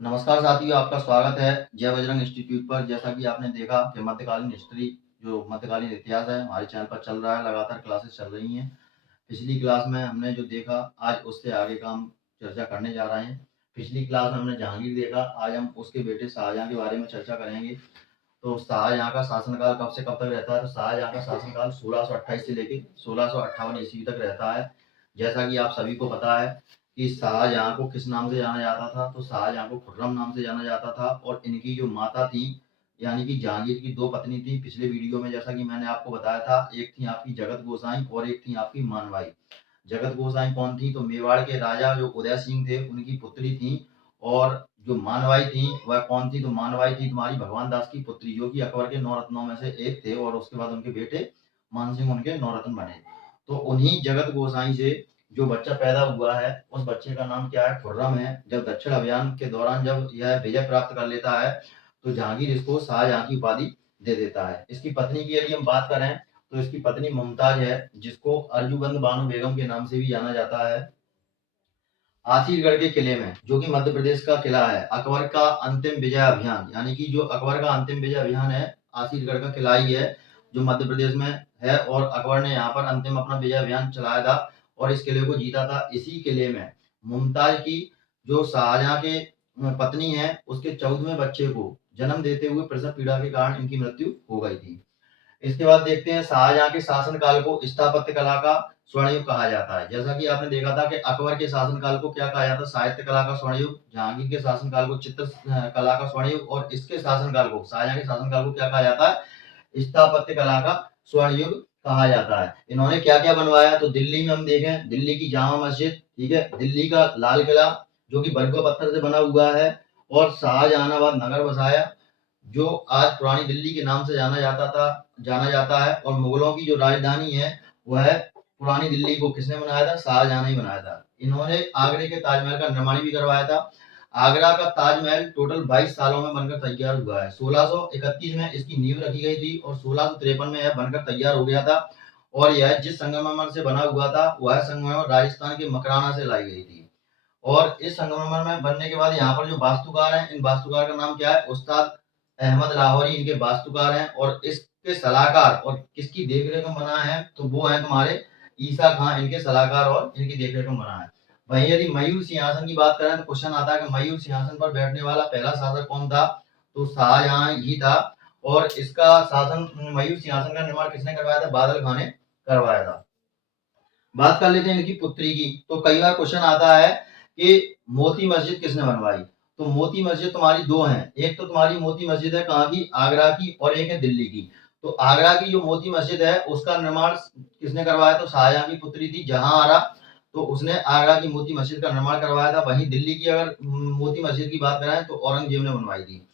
नमस्कार साथियों, आपका स्वागत है जय बजरंग इंस्टीट्यूट पर। जैसा कि आपने देखा कि मध्यकालीन हिस्ट्री जो मध्यकालीन इतिहास है हमारे चैनल पर चल रहा है, लगातार क्लासेस चल रही हैं। पिछली क्लास में हमने जो देखा आज उससे आगे का हम चर्चा करने जा रहे हैं। पिछली क्लास में हमने जहांगीर देखा, आज हम उसके बेटे शाहजहां के बारे में चर्चा करेंगे। तो शाहजहां का शासनकाल कब से कब तक रहता है? तो शाहजहां का शासनकाल 1628 से लेकर 1658 ईस्वी तक रहता है। जैसा कि आप सभी को पता है कि शाहजहां को किस नाम से जाना जाता था? तो शाहजहां को खुर्रम नाम से जाना जाता था। और इनकी जो माता थी यानी कि जहांगीर की दो पत्नी थी। पिछले वीडियो में जैसा कि मैंने आपको बताया था, एक थी आपकी जगत गोसाई और एक थी आपकी मानवाई। जगत गोसाई कौन थी? तो मेवाड़ के राजा जो उदय सिंह थे उनकी पुत्री थी। और जो मानवाई थी वह कौन थी? तो मानवाई थी तुम्हारी भगवान दास की पुत्री, जो कि अकबर के 9 रत्नों में से एक थे। और उसके बाद उनके बेटे मान सिंह उनके 9 रत्न बने। तो उन्हीं जगत गोसाई से जो बच्चा पैदा हुआ है उस बच्चे का नाम क्या है? खुर्रम है। जब दक्षिण अभियान के दौरान जब यह विजय प्राप्त कर लेता है तो जहांगीर इसको शाहजहां की उपाधि दे देता है। इसकी पत्नी की यदि हम बात करें तो इसकी पत्नी मुमताज है, जिसको अर्जुबंद बानो बेगम के नाम से भी जाना जाता है। आसिरगढ़ के किले में, जो कि मध्य प्रदेश का किला है, अकबर का अंतिम विजय अभियान यानी कि जो अकबर का अंतिम विजय अभियान है आसिरगढ़ का किला ही है, जो मध्य प्रदेश में है। और अकबर ने यहाँ पर अंतिम अपना विजय अभियान चलाया था और इस किले को जीता था। इसी किले में मुमताज की जो शाहजहां के पत्नी है उसके 14वें बच्चे को जन्म देते हुए प्रसव पीड़ा के कारण इनकी मृत्यु हो गई थी। इसके बाद देखते हैं शाहजहां के शासनकाल को स्थापत्य कला का स्वर्ण युग कहा जाता है। जैसा कि आपने देखा था कि अकबर के शासनकाल को क्या कहा जाता है? साहित्य कला का स्वर्ण युग। जहांगीर के शासनकाल को चित्र कला का स्वर्ण युग। और इसके शासनकाल को, शाहजहां के शासनकाल को क्या कहा जाता है? स्थापत्य कला का स्वर्ण युग कहा जाता है। इन्होंने क्या क्या बनवाया? तो दिल्ली में हम देखें, दिल्ली की जामा मस्जिद, ठीक है, दिल्ली का लाल किला जो कि बरगद पत्थर से बना हुआ है। और शाहजहानाबाद नगर बसाया, जो आज पुरानी दिल्ली के नाम से जाना जाता है। और मुगलों की जो राजधानी है वह पुरानी दिल्ली को किसने बनाया था? शाहजहां ने बनाया था। इन्होंने आगरे के ताजमहल का निर्माण भी करवाया था। आगरा का ताजमहल टोटल 22 सालों में बनकर तैयार हुआ है। 1631 में इसकी नींव रखी गई थी और 1653 में यह बनकर तैयार हो गया था। और यह जिस संगमरमर से बना हुआ था वह संगमरमर राजस्थान के मकराना से लाई गई थी। और इस संगमरमर में बनने के बाद यहाँ पर जो वास्तुकार हैं, इन वास्तुकार का नाम क्या है? उस्ताद अहमद लाहौरी इनके वास्तुकार हैं। और इसके सलाहकार और किसकी देखरेख में बना है? तो वो है तुम्हारे ईसा खान, इनके सलाहकार और इनकी देखरेख में बना है। वहीं यदि मयूर सिंहासन की बात करें तो क्वेश्चन आता है कि मयूर सिंहासन पर बैठने वाला पहला शासक कौन था? तो शाहजहां ही था। और इसका शासन, मयूर सिंहासन का निर्माण किसने करवाया था? बादल खान ने करवाया था। बात कर लेते हैं इनकी पुत्री की। तो कई बार क्वेश्चन आता है कि मोती मस्जिद किसने बनवाई? तो मोती मस्जिद तुम्हारी दो हैं, एक तो तुम्हारी मोती मस्जिद है कहाँ की? आगरा की, और एक है दिल्ली की। तो आगरा की जो मोती मस्जिद है उसका निर्माण किसने करवाया? तो शाहजहां की पुत्री थी जहांआरा, तो उसने आगरा की मोती मस्जिद का निर्माण करवाया था। वहीं दिल्ली की अगर मोती मस्जिद की बात करें तो औरंगजेब ने बनवाई थी।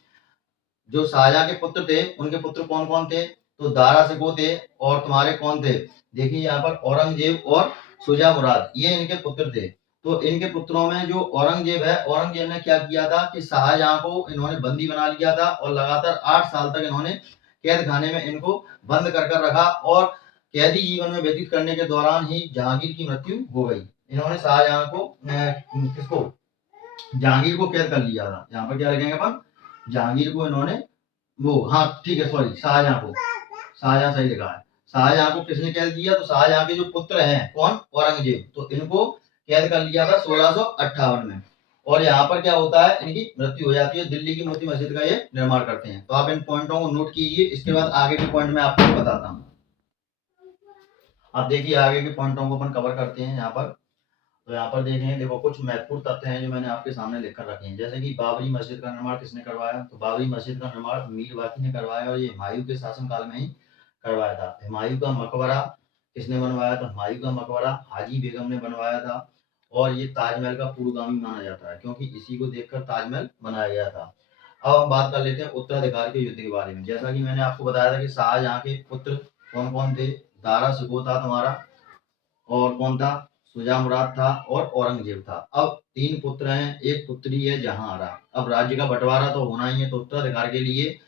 जो शाहजहां के पुत्र थे उनके पुत्र कौन कौन थे? तो दारा सिकोह थे। और तुम्हारे कौन थे? देखिए यहाँ पर औरंगजेब और शुजा मुराद, ये इनके पुत्र थे। तो इनके पुत्रों में जो औरंगजेब है, औरंगजेब ने क्या किया था कि शाहजहां को इन्होंने बंदी बना लिया था और लगातार 8 साल तक इन्होंने कैद खाने में इनको बंद कर रखा। और कैदी जीवन में व्यतीत करने के दौरान ही जहांगीर की मृत्यु हो गई। इन्होंने शाहजहां को किसको? जहांगीर को कैद कर लिया था। यहाँ पर क्या लिखेंगे अपन? जहांगीर को इन्होंने, वो हाँ ठीक है, सॉरी, शाहजहां को, शाहजहां सही लिखा है। शाहजहां को किसने कैद किया? तो शाहजहां के जो पुत्र हैं कौन? औरंगजेब, तो इनको कैद कर लिया था 1658 में। और यहाँ पर क्या होता है? इनकी मृत्यु हो जाती है। दिल्ली की मोती मस्जिद का ये निर्माण करते हैं। तो आप इन पॉइंटों को नोट कीजिए, इसके बाद आगे के पॉइंट में आपको बताता हूँ। अब देखिए आगे के पॉइंटों को अपन कवर करते हैं यहाँ पर। तो यहाँ पर देखें, देखो कुछ महत्वपूर्ण तथ्य हैं जो मैंने आपके सामने लिखकर रखे हैं। जैसे कि बाबरी मस्जिद का निर्माण किसने करवाया? तो बाबरी मस्जिद का निर्माण मीर वाकी ने करवाया और ये हुमायूं के शासनकाल में ही करवाया था। हुमायूं का मकबरा किसने बनवाया? तो हुमायूं का मकबरा हाजी बेगम ने बनवाया था। और ये ताजमहल का पूर्वगामी माना जाता है क्योंकि इसी को देखकर ताजमहल बनाया गया था। अब हम बात कर लेते हैं उत्तराधिकार के युद्ध के बारे में। जैसा कि मैंने आपको बताया था कि शाहजहां के पुत्र कौन कौन थे? दारा शिकोह था तुम्हारा, और कौन था? शुजा मुराद था और औरंगजेब था। अब 3 पुत्र हैं, एक पुत्री है जहांआरा। अब राज्य का बंटवारा तो होना ही है, तो उत्तराधिकार के लिए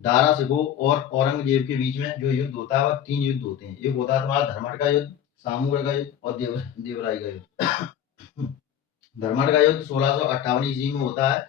दारा शिकोह और औरंगजेब के बीच में जो युद्ध होता है वह 3 युद्ध होते हैं। एक होता है तुम्हारा धर्मट का युद्ध, सामूगढ़ का युद्ध और देवराई का युद्ध। धर्मट का युद्ध 1658 ईस्वी में होता है।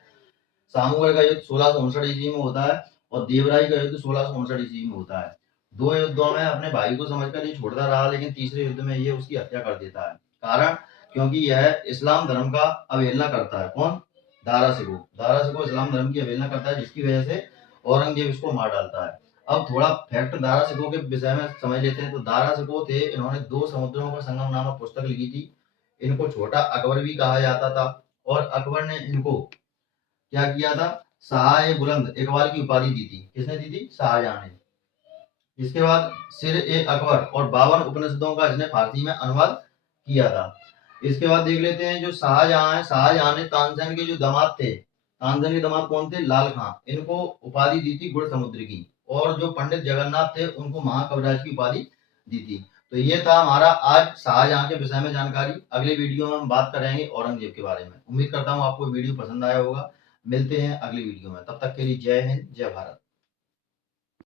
सामूगढ़ का युद्ध 1659 ईस्वी में होता है और देवराई का युद्ध 1659 ईस्वी में होता है। दो युद्धों में अपने भाई को समझकर ये छोड़ता रहा, लेकिन तीसरे युद्ध में ये उसकी हत्या कर देता है। कारण, क्योंकि यह इस्लाम धर्म का अवहेलना करता है। कौन? दारा शिकोह। दारा शिकोह इस्लाम धर्म की अवहेलना करता है, जिसकी वजह से औरंगजेब इसको मार डालता है। अब थोड़ा फैक्ट दारा शिकोह के विषय में समझ लेते हैं। तो दारा शिकोह थे, इन्होंने दो समुद्रों का संगम नामक पुस्तक लिखी थी। इनको छोटा अकबर भी कहा जाता था और अकबर ने इनको क्या किया था? शाह बुलंद इकबाल की उपाधि दी थी। किसने दी थी? शाहजहां ने। इसके बाद सिर ए अकबर और 52 उपनिषदों का इसने फारसी में अनुवाद किया था। इसके बाद देख लेते हैं जो शाहजहां है। शाहजहां ने तानसेन के जो दामाद थे, तानसेन के दामाद कौन थे? लाल खां। इनको उपाधि दी थी गुड़ समुद्र की। और जो पंडित जगन्नाथ थे उनको महाकविराज की उपाधि दी थी। तो ये था हमारा आज शाहजहां के विषय में जानकारी। अगले वीडियो में हम बात करेंगे औरंगजेब के बारे में। उम्मीद करता हूँ आपको वीडियो पसंद आया होगा। मिलते हैं अगली वीडियो में, तब तक के लिए जय हिंद, जय भारत।